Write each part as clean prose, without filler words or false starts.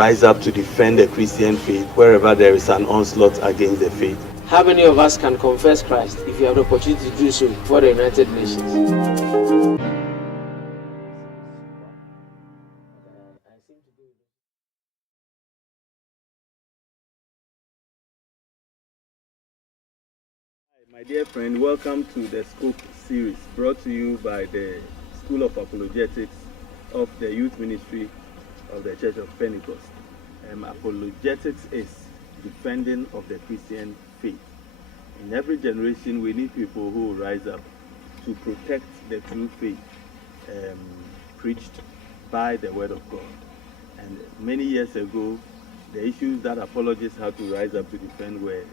rise up to defend the Christian faith wherever there is an onslaught against the faith. How many of us can confess Christ if you have the opportunity to do so before the United Nations? My dear friend, welcome to the SCOAP series brought to you by the School of Apologetics of the Youth Ministry of the Church of Pentecost. Apologetics is defending of the Christian faith. In every generation, we need people who rise up to protect the true faith preached by the Word of God. And many years ago, the issues that apologists had to rise up to defend were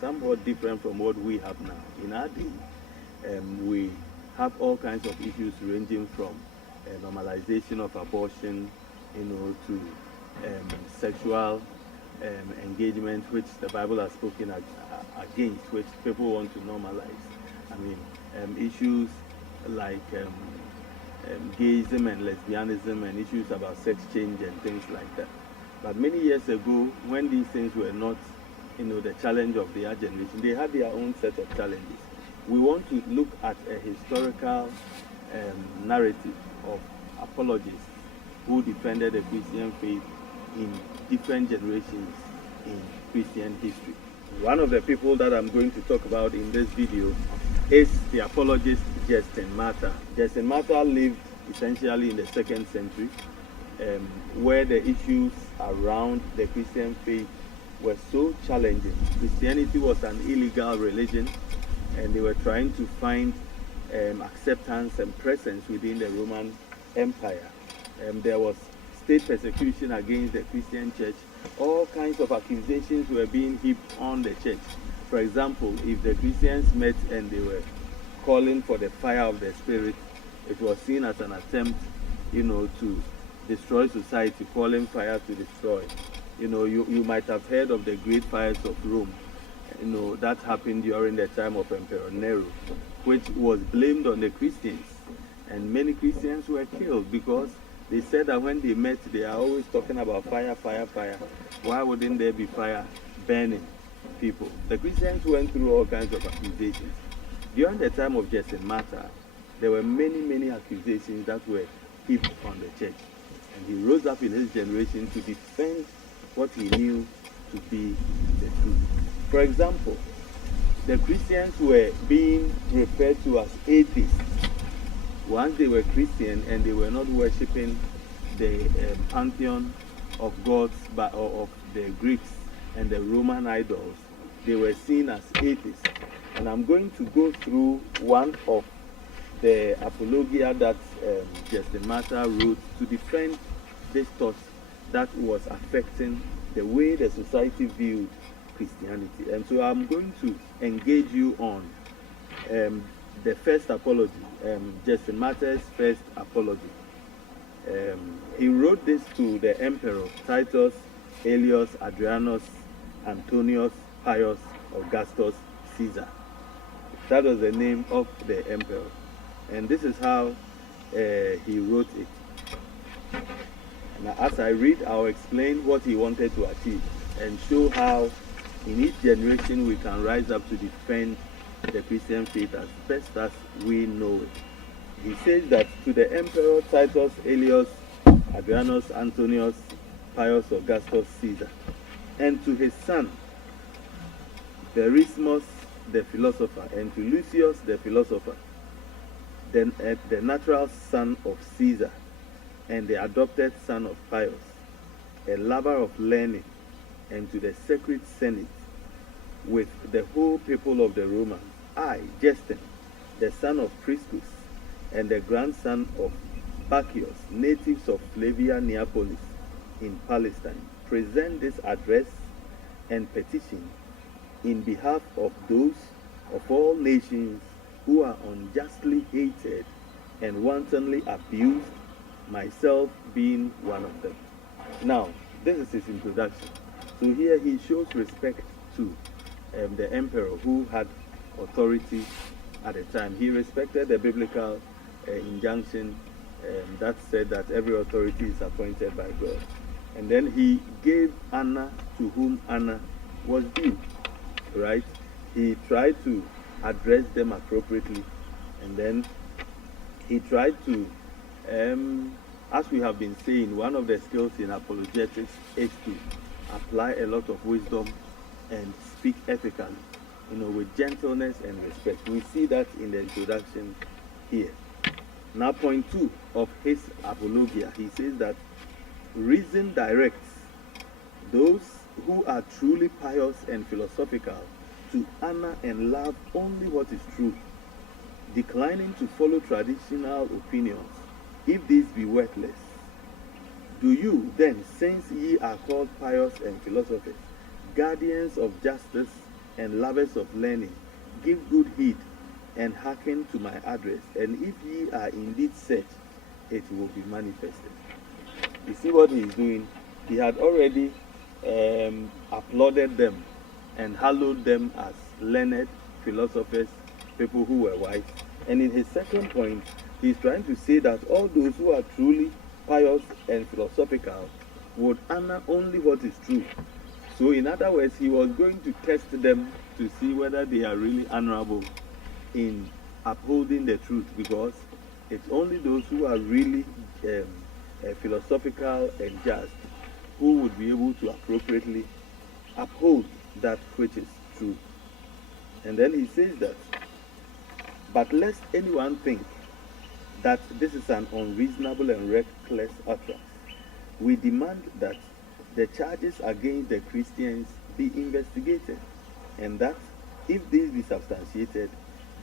somewhat different from what we have now. In our day, we have all kinds of issues ranging from normalization of abortion, to sexual engagement, which the Bible has spoken against, which people want to normalize. Issues like gayism and lesbianism and issues about sex change and things like that. But many years ago, when these things were not the challenge of their generation, they had their own set of challenges. We want to look at a historical narrative of apologists who defended the Christian faith in different generations in Christian history. One of the people that I'm going to talk about in this video is the apologist Matyr. Matyr lived essentially in the 2nd century, where the issues around the Christian faith were so challenging. Christianity was an illegal religion, and they were trying to find acceptance and presence within the Roman Empire. There was state persecution against the Christian church. All kinds of accusations were being heaped on the church. For example, if the Christians met and they were calling for the fire of the Spirit, it was seen as an attempt, to destroy society, calling fire to destroy. You might have heard of the great fires of Rome, that happened during the time of Emperor Nero, which was blamed on the Christians. And many Christians were killed because they said that when they met, they are always talking about fire, fire, fire. Why wouldn't there be fire burning people? The Christians went through all kinds of accusations. During the time of Matyr, there were many, many accusations that were heaped on the church. And he rose up in his generation to defend what he knew to be the truth. For example, the Christians were being referred to as atheists once they were Christian and they were not worshipping the pantheon of gods of the Greeks and the Roman idols. They were seen as atheists. And I'm going to go through one of the apologia that Matyr wrote to defend this thought that was affecting the way the society viewed Christianity. And so I'm going to engage you on the first apology, Matyr's first apology. He wrote this to the emperor Titus, Aelius, Adrianus, Antonius, Pius, Augustus, Caesar. That was the name of the emperor. And this is how he wrote it. Now, as I read, I'll explain what he wanted to achieve and show how in each generation we can rise up to defend the Christian faith as best as we know it. He says that to the emperor Titus, Aelius, Adrianus, Antonius, Pius, Augustus, Caesar, and to his son Verismus the philosopher, and to Lucius the philosopher, the natural son of Caesar and the adopted son of Pius, a lover of learning, and to the sacred senate with the whole people of the Romans, I, Justin, the son of Priscus, and the grandson of Bacchius, natives of Flavia Neapolis in Palestine, present this address and petition in behalf of those of all nations who are unjustly hated and wantonly abused, myself being one of them. Now, this is his introduction. So here he shows respect to the emperor who had authority at the time. He respected the biblical injunction that said that every authority is appointed by God. And then he gave honor to whom honor was due, right? He tried to address them appropriately, and then he tried to, as we have been saying, one of the skills in apologetics is to apply a lot of wisdom and speak ethically, with gentleness and respect. We see that in the introduction here. Now, point 2 of his apologia, he says that reason directs those who are truly pious and philosophical to honor and love only what is true, declining to follow traditional opinions, if these be worthless. Do you then, since ye are called pious and philosophers, guardians of justice and lovers of learning, give good heed and hearken to my address, and if ye are indeed such, it will be manifested. You see what he is doing? He had already applauded them and hallowed them as learned philosophers, people who were wise. And in his second point, he's trying to say that all those who are truly pious and philosophical would honor only what is true. So in other words, he was going to test them to see whether they are really honorable in upholding the truth, because it's only those who are really philosophical and just who would be able to appropriately uphold that which is true. And then he says that, but lest anyone think that this is an unreasonable and reckless utterance, we demand that the charges against the Christians be investigated, and that if these be substantiated,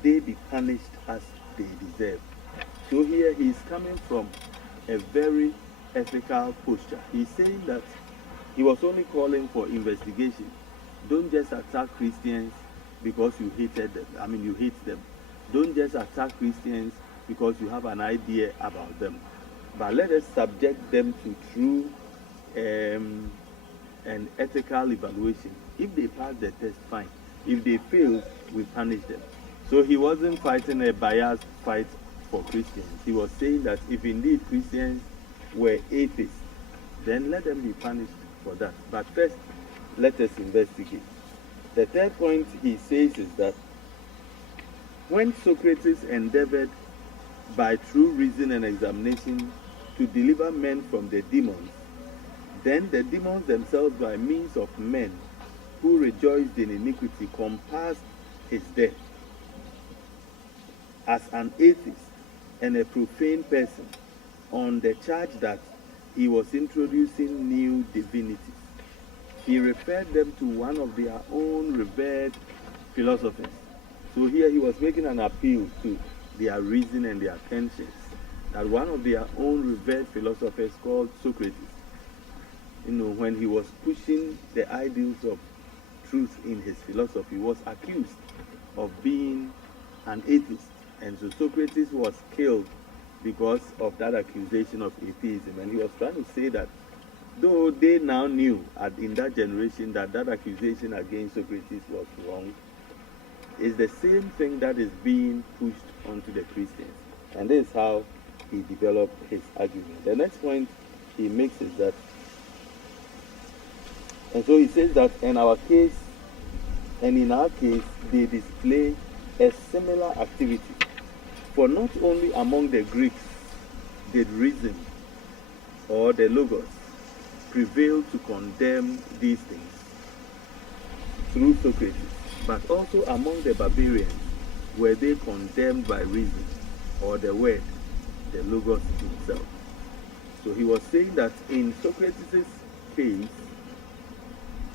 they be punished as they deserve. So here he is coming from a very ethical posture. He's saying that he was only calling for investigation. Don't just attack Christians because you hated them. You hate them. Don't just attack Christians because you have an idea about them. But let us subject them to true and ethical evaluation. If they pass the test, fine. If they fail, we punish them. So he wasn't fighting a biased fight for Christians. He was saying that if indeed Christians were atheists, then let them be punished for that. But first, let us investigate. The third point he says is that when Socrates endeavored by true reason and examination to deliver men from the demons, then the demons themselves, by means of men who rejoiced in iniquity, compassed his death. As an atheist and a profane person, on the charge that he was introducing new divinities, he referred them to one of their own revered philosophers. So here he was making an appeal to their reason and their conscience, that one of their own revered philosophers called Socrates, when he was pushing the ideals of truth in his philosophy, was accused of being an atheist. And so Socrates was killed because of that accusation of atheism. And he was trying to say that though they now knew in that generation that accusation against Socrates was wrong, it's the same thing that is being pushed onto the Christians. And this is how he developed his argument. The next point he makes is that, and so he says that in our case, they display a similar activity. For not only among the Greeks did reason or the Logos prevail to condemn these things through Socrates, but also among the barbarians were they condemned by reason or the word, the Logos himself. So he was saying that in Socrates' case,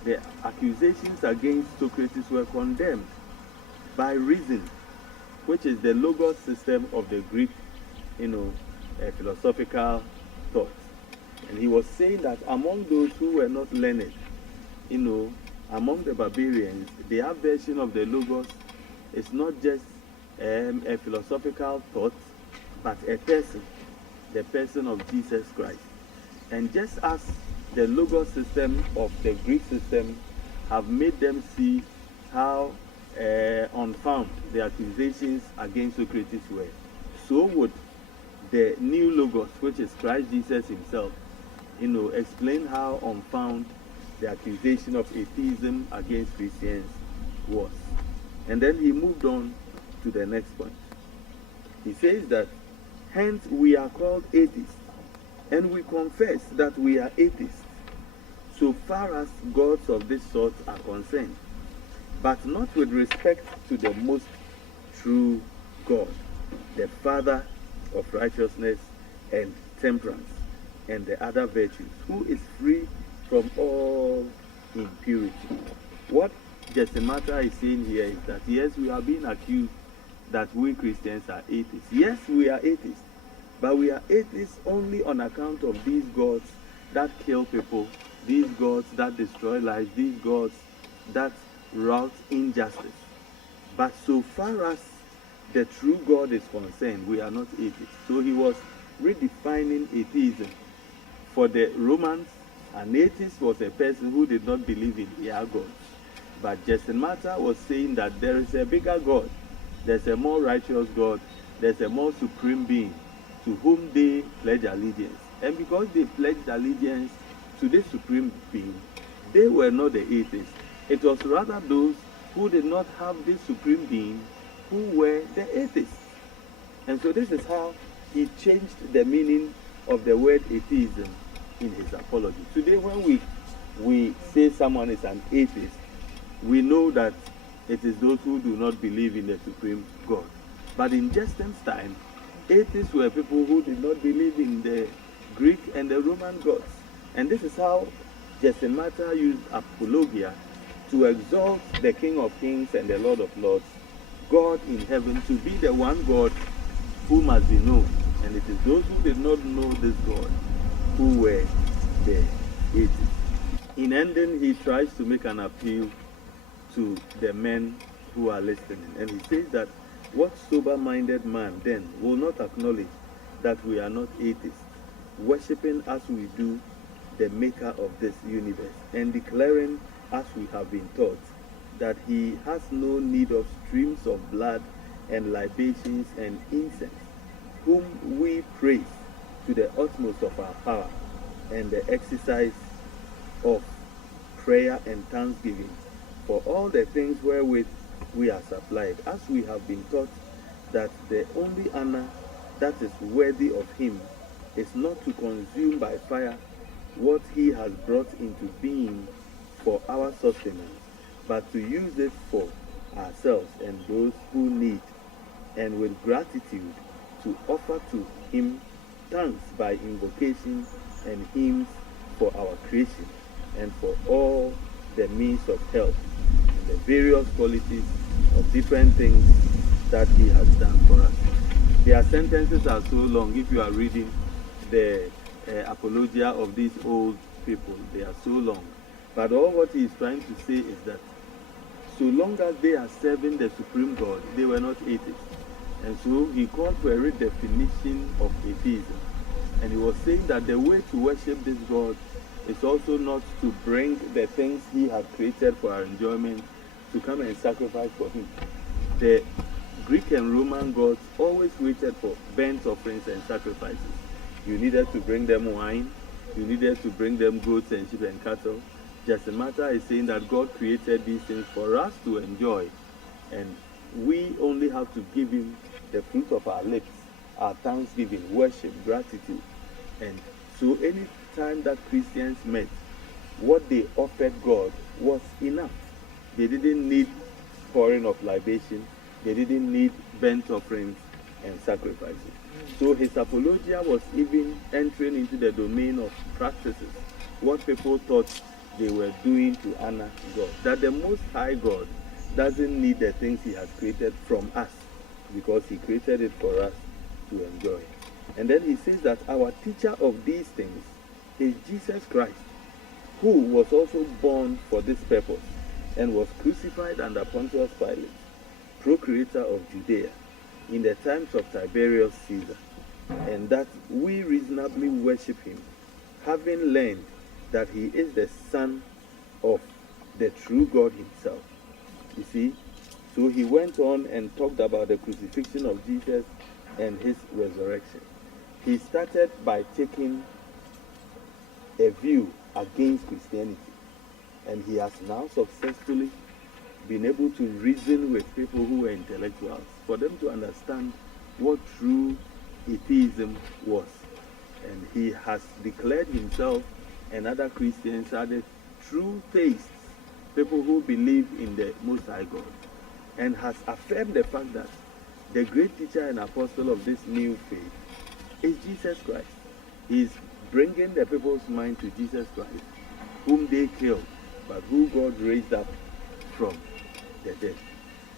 the accusations against Socrates were condemned by reason, which is the Logos system of the Greek, philosophical thought. And he was saying that among those who were not learned, among the barbarians, their version of the Logos is not just a philosophical thought, but a person, the person of Jesus Christ. And just as the Logos system of the Greek system have made them see how unfounded the accusations against Socrates were, so would the new Logos, which is Christ Jesus himself, explain how unfounded the accusation of atheism against Christians was. And then he moved on to the next point. He says that, hence we are called atheists, and we confess that we are atheists, so far as gods of this sort are concerned, but not with respect to the most true God, the Father of righteousness and temperance, and the other virtues, who is free from all impurity. What Matyr is saying here is that, yes, we are being accused that we Christians are atheists. Yes, we are atheists, but we are atheists only on account of these gods that kill people, these gods that destroy lives, these gods that rout injustice. But so far as the true God is concerned, we are not atheists. So he was redefining atheism. For the Romans, an atheist was a person who did not believe in their gods. But Matyr was saying that there is a bigger God, there's a more righteous God, there's a more supreme being to whom they pledge allegiance. And because they pledged allegiance to this supreme being, they were not the atheists. It was rather those who did not have this supreme being who were the atheists. And so this is how he changed the meaning of the word atheism in his apology. Today when we say someone is an atheist, we know that it is those who do not believe in the supreme God. But in Justin's time, atheists were people who did not believe in the Greek and the Roman gods. And this is how Matyr used apologia to exalt the King of Kings and the Lord of Lords, God in heaven, to be the one God who must be known. And it is those who did not know this God who were the atheists. In ending, he tries to make an appeal to the men who are listening. And he says that, what sober-minded man then will not acknowledge that we are not atheists, worshipping as we do the maker of this universe, and declaring as we have been taught that he has no need of streams of blood and libations and incense, whom we praise to the utmost of our power, and the exercise of prayer and thanksgiving for all the things wherewith we are supplied, as we have been taught that the only honor that is worthy of him is not to consume by fire what he has brought into being for our sustenance, but to use it for ourselves and those who need, and with gratitude to offer to him thanks by invocation and hymns for our creation, and for all the means of help and the various qualities of different things that he has done for us. Their sentences are so long. If you are reading the apologia of these old people, they are so long. But all what he is trying to say is that so long as they are serving the supreme God, they were not atheists. And so he called for a redefinition of atheism. And he was saying that the way to worship this God is also not to bring the things he had created for our enjoyment to come and sacrifice for him. The Greek and Roman gods always waited for burnt offerings and sacrifices. You needed to bring them wine, you needed to bring them goats and sheep and cattle. Matyr is saying that God created these things for us to enjoy, and we only have to give him the fruit of our lips, our thanksgiving, worship, gratitude. And so any time that Christians met, what they offered God was enough. They didn't need pouring of libation, they didn't need burnt offerings and sacrifices. So his apologia was even entering into the domain of practices, what people thought they were doing to honor God. That the Most High God doesn't need the things he has created from us, because he created it for us to enjoy. And then he says that our teacher of these things is Jesus Christ, who was also born for this purpose and was crucified under Pontius Pilate, procurator of Judea, in the times of Tiberius Caesar, and that we reasonably worship him, having learned that he is the Son of the true God himself. You see, so he went on and talked about the crucifixion of Jesus and his resurrection. He started by taking a view against Christianity. And he has now successfully been able to reason with people who were intellectuals for them to understand what true atheism was. And he has declared himself and other Christians are the true theists, people who believe in the Most High God, and has affirmed the fact that the great teacher and apostle of this new faith is Jesus Christ. He is bringing the people's mind to Jesus Christ, whom they killed, but who God raised up from the dead.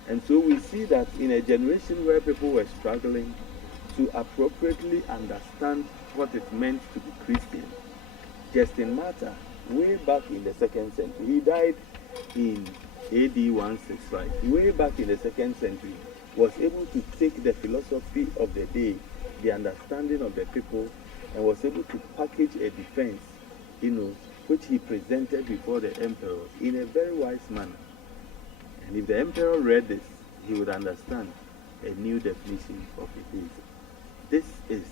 And so we see that in a generation where people were struggling to appropriately understand what it meant to be Christian, Justin Matyr, way back in the 2nd century, he died in AD 165, way back in the 2nd century, was able to take the philosophy of the day, the understanding of the people, and was able to package a defense, which he presented before the emperor in a very wise manner. And if the emperor read this, he would understand a new definition of atheism. This is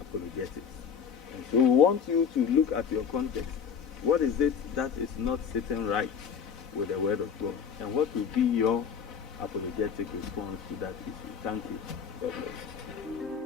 apologetics. And so we want you to look at your context. What is it that is not sitting right with the Word of God? And what will be your apologetic response to that issue? Thank you. God bless.